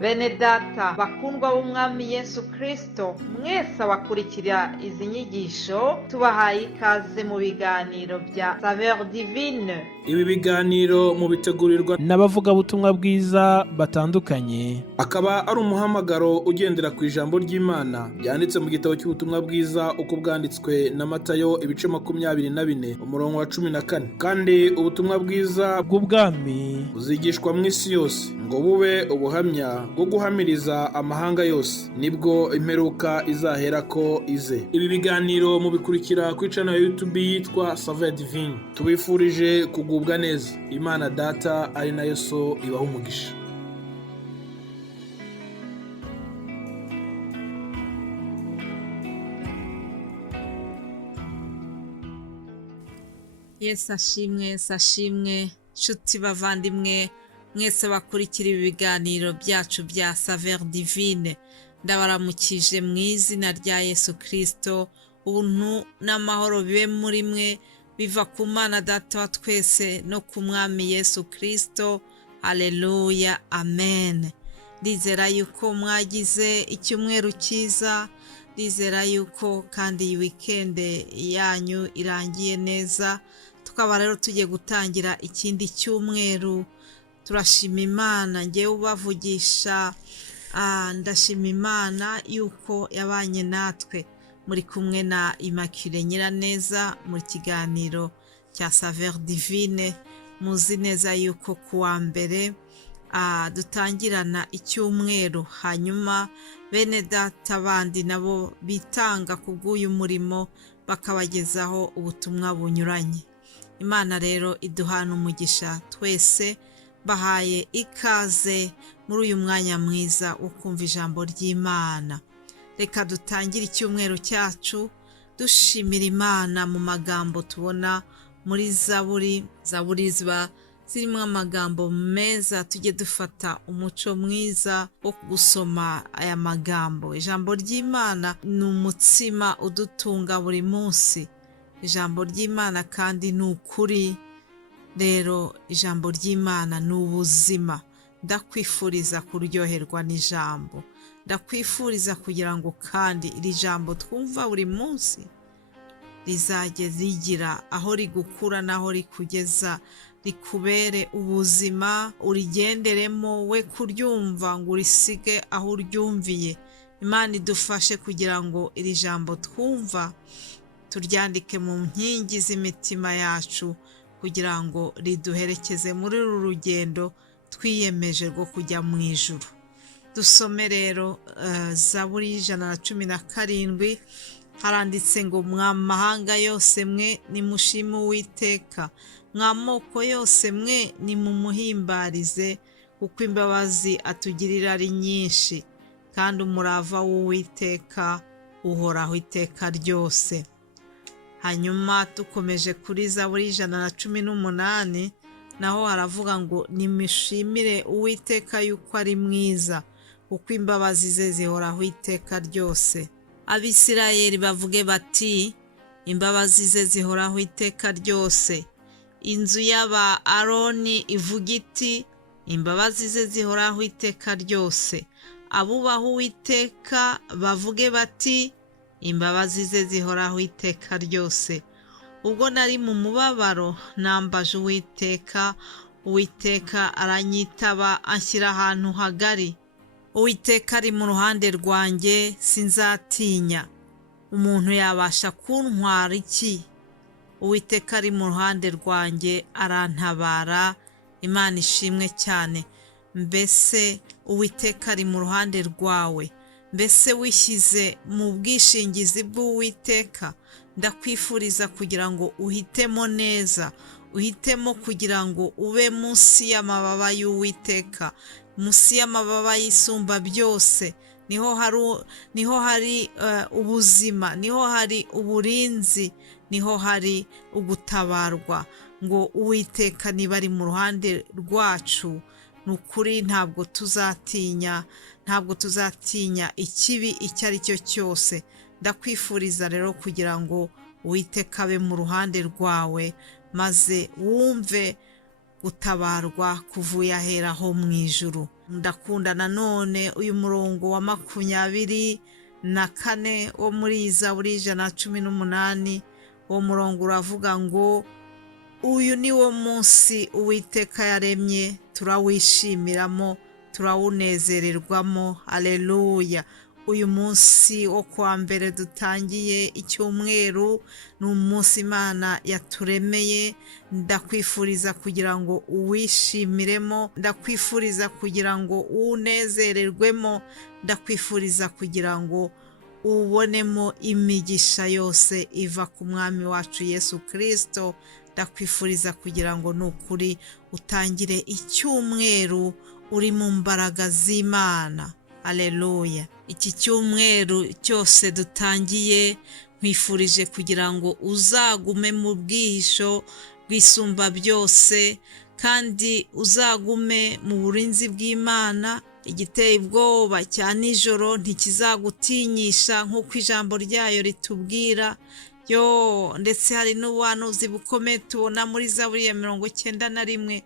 Bene data bakundwa b'umwami Yesu Kristo, mwese abakurikira izi nyigisho tubahaye ikaze mu biganiro bya Saveur Divine. Ibi biganiro mu bitegurirwa n'abavugabutumwa bwiza batandukanye, akaba ari umuhamagaro ugendera ku ijambo ry'Imana byanditse mu gitabo cy'ubutumwa bwiza uko bwanditswe na Matayo ibice 24 umurongo wa 14. Kandi ubutumwa bwiza bw'ubwami buzigishwa mu isi yose ngo bube ubuhamya bwo guhamiriza amahanga yose, nibwo imperuka izahera ko ize. Ibi biganiro mubikurikira ku channel ya YouTube yitwa Saveur Divine. Tubifurije kugubwa neza. Imana Data ari nayo So ibaha umugisha. Yesu ashimwe nshuti bavandimwe mwese bakurikira ibi biganiro byacu bya Saveur Divine. Ndabaramukije mu izina rya Yesu Kristo. Ubuntu n'amahoro bibe muri mwe biva ku Mana Data wa twese no ku Mwami Yesu Kristo. Haleluya, amen. Ndizera yuko mwagize icyumweru cyiza, ndizera yuko kandi iyi weekend yanyu irangiye neza. Tukaba rero tugiye gutangira ikindi cyumweru. Turashima Imana, ngewe ubavugisha ndashima Imana yuko yabanye natwe. Muri kumwe na Immaculée Nyiraneza mu kiganiro cya Saveur Divine. Muzi neza yuko kuwa mbere dutangirana icyumweru, hanyuma bene data bandi nabo bitanga kubw'uyu murimo bakabagezaho ubutumwa bunyuranye. Imana rero iduhana umugisha twese. Bahaye ikaze muri uyu mwanya mwiza wo kumva ijambo ry'Imana. Reka dutangire icyumweru cyacu dushimira Imana mu magambo tubona muri Zaburi ziba zirimo amagambo meza. Tujye dufata umuco mwiza wo gusoma aya magambo. Ijambo ry'Imana ni umutsima udutunga buri munsi. Ijambo ry'Imana kandi ni ukuri. Rero ijambo ry'Imana ni ubuzima. Ndakwifuriza kuryoherwa n'ijambo. Ndakwifuriza kugira ngo kandi iri jambo twumva buri munsi rizajye rigira aho rigukura n'aho rikugeza, rikubere ubuzima, urigenderemo, we kuryumva ngo urisige aho uryumviye. Imana idufashe kugira ngo iri jambo twumva turyandike mu nkingi z'imitima yacu, kugira ngo riduherekeze muri uru rugendo twiyemeje rwo kujya mu ijuru. Dusome rero Zaburi 117. Haranditse ngo mwa mahanga yose mwe nimushime Uwiteka, mwa moko yose mwe nimumuhimbarize, kuko imbabazi atugirira ari nyinshi, kandi umurava w'Uwiteka uhoraho iteka ryose. Hanyuma dukomeje kuri Zaburi 118 naho haravuga ngo nimishimire Uwiteka yuko ari mwiza, kuko imbabazi ze zihoraho iteka ryose. Abisirayeli bavuge bati imbabazi ze zihoraho iteka ryose. Inzu y'aba Aroni ivuga iti imbabazi ze zihoraho iteka ryose. Abubaha Uwiteka bavuge bati imbabazi ze zihoraho iteka ryose. Ubwo nari mu mubabaro nambaje Uwiteka, Uwiteka aranyitaba anshyira ahantu hagari. Uwiteka ari mu ruhande rwanjye, sinzatinya. Umuntu yabasha kuntwara iki? Uwiteka ari mu ruhande rwanjye arantabara. Imana ishimwe cyane. Mbese Uwiteka ari mu ruhande rwawe? Mbese wishyize mu bwishingizi bw'Uwiteka? Ndakwifuriza kugira ngo uhitemo neza, uhitemo kugira ngo ube munsi y'amababa y'Uwiteka, munsi y'amababa y'Isumba byose. Niho hari ubuzima, niho hari uburinzi, niho hari ugutabarwa. Ngo Uwiteka niba ari mu ruhande rwacu, nukuri ntabwo tuzatinya ikibi icyo ari cyo cyose. Ndakwifuriza rero kugira ngo Uwiteka abe mu ruhande rwawe, maze wumve gutabarwa kuvuye ahera ho mu ijuru. Ndakunda nanone uyu murongo wa 24 wo muri Zaburi 118. Uwo murongo uravuga ngo uyu ni wo munsi Uwiteka yaremye, turawishyimiramo, turawunezererwamo. Aleluya! Uyu munsi wo kuwa mbere dutangiye icyumweru ni umunsi Imana yaturemeye. Ndakwifuriza kugira ngo uwishimiremo, ndakwifuriza kugira ngo uwunezererwemo, ndakwifuriza kugira ngo ubonemo imigisha yose iva ku mwami wacu Yesu Kristo. Ndakwifuriza kugira ngo nukuri utangire icyumweru uri mu mbaraga z'Imana. Aleluya! Iki cyumweru cyose dutangiye nkwifurije kugira ngo uzagume mu bwihisho bw'isumba byose, kandi uzagume mu burinzi bw'Imana. Igiteye ubwoba cya nijoro ntikizagutinyisha nk'uko ijambo ryayo ritubwira. Ndetse hari n'ubuhanuzi bukomeye tubona muri Zaburi ya 91,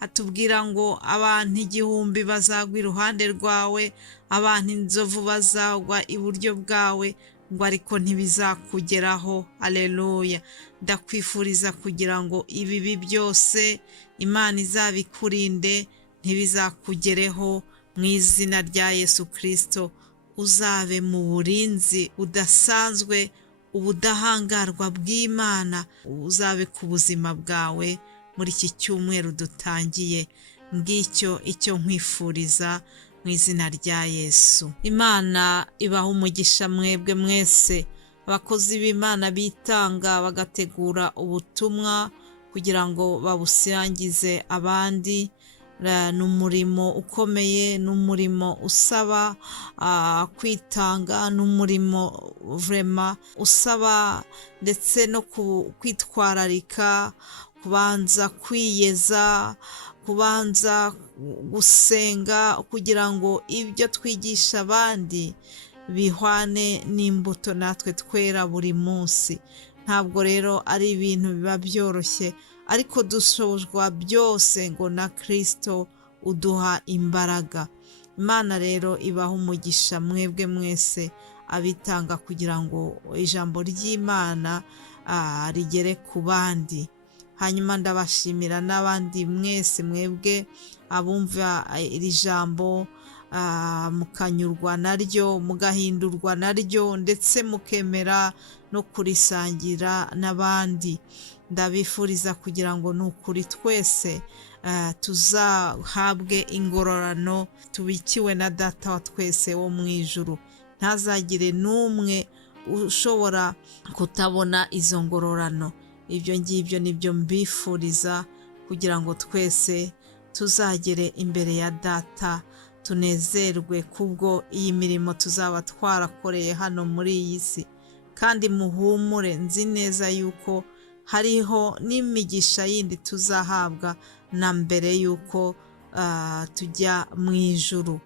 hatubwira ngo abantu 1000 bazagwa iruhande rwawe, abantu inzovu bazagwa iburyo bwawe, ngo ariko ntibizakugeraho. Aleluya! Ndakwifuriza kugira ngo ibibi byose Imana izabikurinde, ntibizakugereho mu izina rya Yesu Kristo. Uzabe mu burinzi budasanzwe, ubudahangarwa bw'Imana uzabe ku buzima bwawe muri iki cyumweru dutangiye. Ngicyo icyo nkwifuriza mu izina rya Yesu. Imana ibaha umugisha mwebwe mwese abakozi b'Imana bitanga bagategura ubutumwa kugira ngo babusangize abandi. Ni umurimo ukomeye, ni umurimo usaba kwitanga, ni umurimo vrema usaba ndetse no kwitwararika, kubanza kwiyeza, kubanza gusenga kugira ngo ibyo twigisha abandi bihwane n'imbuto natwe twera buri munsi. Ntabwo rero ari ibintu biba byoroshye, ariko dushobozwa byose ngo na Kristo uduha imbaraga. Imana rero ibaha umugisha mwebwe mwese abitanga kugira ngo ijambo ry'Imana rigere ku bandi. Hanyuma ndabashimira n'abandi mwese mwebwe abumva iri jambo mukanyurwa naryo, mugahindurwa naryo, ndetse mukemera no kurisangira n'abandi. Ndabifuriza kugira ngo nukuri twese tuzahabwe ingororano tubikiwe na Data wa twese wo mu ijuru. Ntazagire n'umwe ushobora kutabona izo ngororano. Ibyo ngibyo nibyo mbifuriza kugira ngo twese tuzagere imbere ya Data, tunezerwe kubwo iyi mirimo tuzaba twarakoreye hano muri iyi si. Kandi muhumure, nzi neza yuko hariho n'imigisha yindi tuzahabwa na mbere yuko tujya mu ijuru.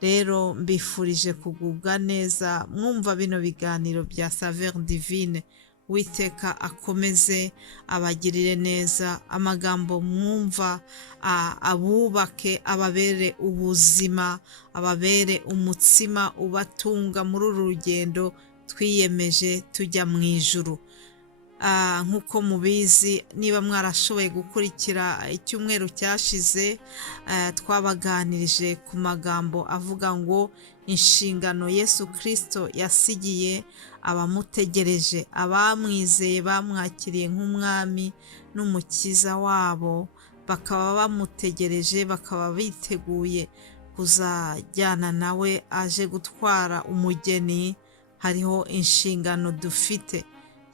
Rero mbifurije kugubwa neza mwumva bino biganiro bya Saveur Divine. Uwiteka akomeze abagirire neza, amagambo mwumva abubake, ababere ubuzima, ababere umutsima ubatunga muri uru rugendo twiyemeje tujya mu ijuru. Nk'uko mubizi, niba mwarashoboye gukurikira icyumweru cyashize, twabaganirije ku magambo avuga ngo inshingano Yesu Kristo yasigiye abamutegereje, abamwizeye bamwakiriye nk'umwami n'umukiza wabo, bakaba bamutegereje, bakaba biteguye kuzajyana nawe aje gutwara umugeni. Hariho inshingano dufite.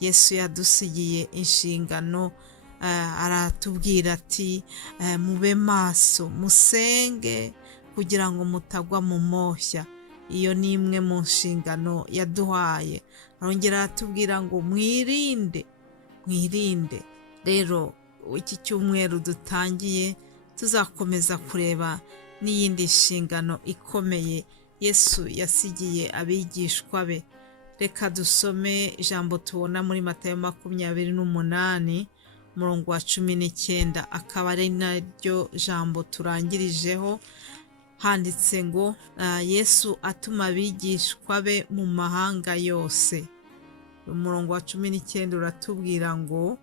Yesu yadusigiye inshingano, aratubwira ati mube maso, musenge kugira ngo mutagwa mu moshya. Iyo ni imwe mu nshingano yaduhaye. Arongera aratubwira ngo mwirinde. Rero iki cyumweru dutangiye tuzakomeza kureba n'iyindi nshingano ikomeye Yesu yasigiye abigishwa be. Reka dusome ijambo tubona muri Matayo 28 umurongo wa 19 akaba ari naryo jambo turangirijeho, handitse ngo Yesu atuma abigishwa be mu mahanga yose. Umurongo wa 19 uratubwira ngo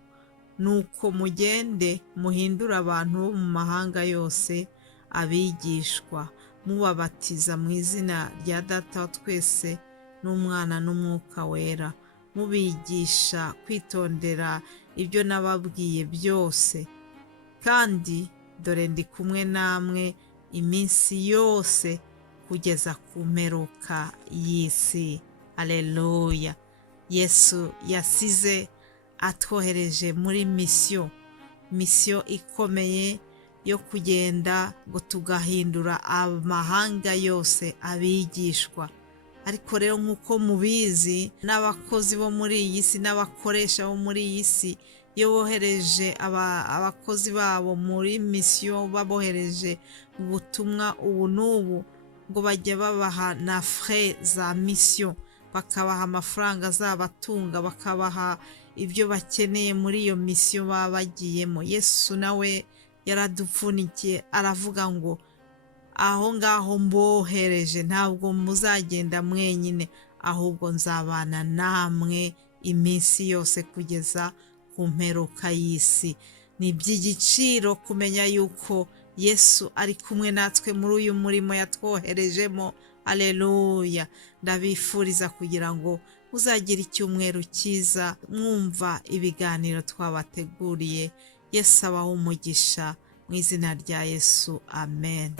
nuko mugende muhindura abantu bo mu mahanga yose abigishwa, mubabatiza mu izina rya Data wa twese n'Umwana n'Umwuka wera, mubigisha kwitondera ibyo nababwiye byose, kandi dore ndi kumwe namwe iminsi yose kugeza ku mperuka y'isi. Aleluya! Yesu yasize atwohereje muri misiyo ikomeye yo kugenda ngo tugahindura amahanga yose abigishwa. Ariko rero nk'uko mubizi, n'abakozi bo muri iyi si n'abakoresha bo muri iyi si, iyo bohereje abakozi babo muri misiyo, babohereje ubutumwa ubu n'ubu, ngo bajya babaha na frais za misiyo, bakabaha amafaranga azabatunga, bakabaha ibyo bakeneye muri iyo misiyo baba bagiyemo. Yesu nawe yaradupfunikiye aravuga ngo aho ngaho mbohereje ntabwo muzagenda mwenyine, ahubwo nzabana namwe iminsi yose kugeza ku mperuka y'isi. Ni iby'igiciro kumenya yuko Yesu ari kumwe natwe muri uyu murimo yatwoherejemo. Aleluya! Ndabifuriza kugira ngo uzagire icyumweru cyiza mwumva ibiganiro twabateguriye. Yesu abahe umugisha mu izina rya Yesu. Amen.